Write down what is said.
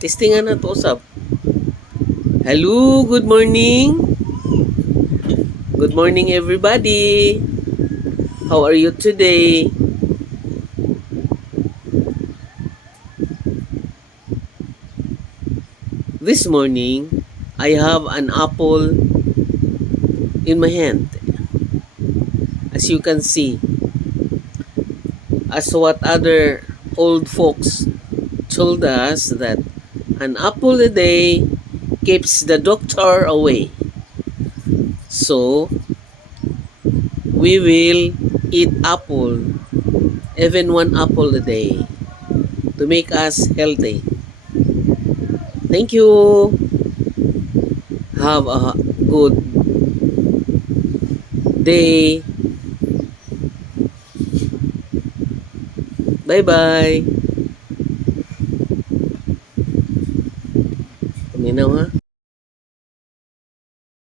Testingan na to usap. Hello, good morning. Good morning everybody. How are you today? This morning, I have an apple in my hand. As you can see, as what other old folks told us that an apple a day keeps the doctor away. So, we will eat apple, even one apple a day, to make us healthy. Thank you. Have a good day. Bye-bye. Paminaw ha.